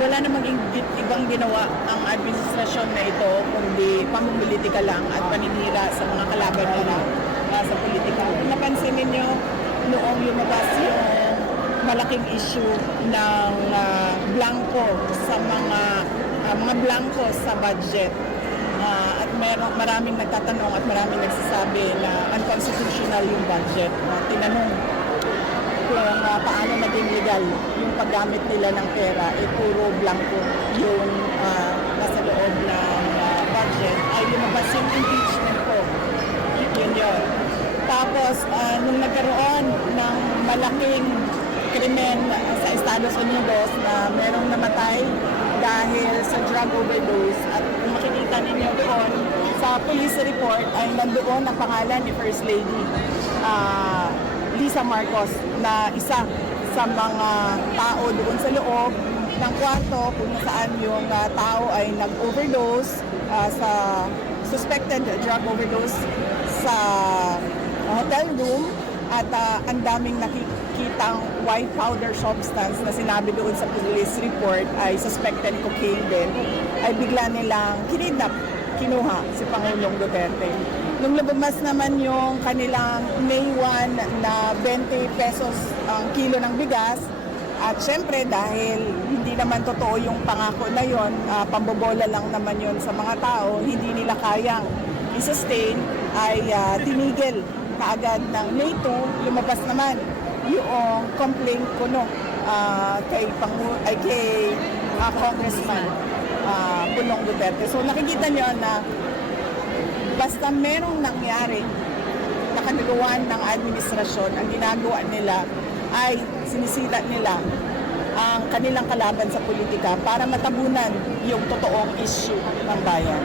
wala namang ibang ginawa ang administrasyon na ito kundi pamumulitika lang at paninira sa mga kalaban nila sa politika. Kung napansin ninyo, noong lumabas yung malaking issue ng blanco sa mga blanco sa budget. At maraming nagtatanong at maraming nagsasabi na unconstitutional yung budget. Tinanong kung paano naging legal yung paggamit nila ng pera, puro blanco yung nasa loob ng budget, ay lumabas yung impeachment ko. Yun yun. Tapos, nung nagkaroon ng malaking krimen sa Estados Unidos na merong namatay dahil sa drug overdose, at kung makikita ninyo doon sa police report ay nandoon ang pangalan ni First Lady Lisa Marcos na isa sa mga tao doon sa loob ng kwarto kung saan yung tao ay nag-overdose sa suspected drug overdose sa hotel room, at ang daming nakikitang white powder substance na sinabi doon sa police report ay suspected cocaine din, ay bigla nilang kinuha si Pangulong Duterte. Nung lumabas naman yung kanilang May 1 na 20 pesos ang kilo ng bigas, at syempre dahil hindi naman totoo yung pangako na yon, pambobola lang naman yon sa mga tao, hindi nila kayang i-sustain, ay tinigil kaagad ng May 2, lumabas naman yung complaint ko kay Congressman Pulong Duterte. So nakikita nyo na basta merong nangyari na kanagawan ng administrasyon, ang ginagawa nila ay sinisira nila ang kanilang kalaban sa politika para matabunan yung totoong issue ng bayan.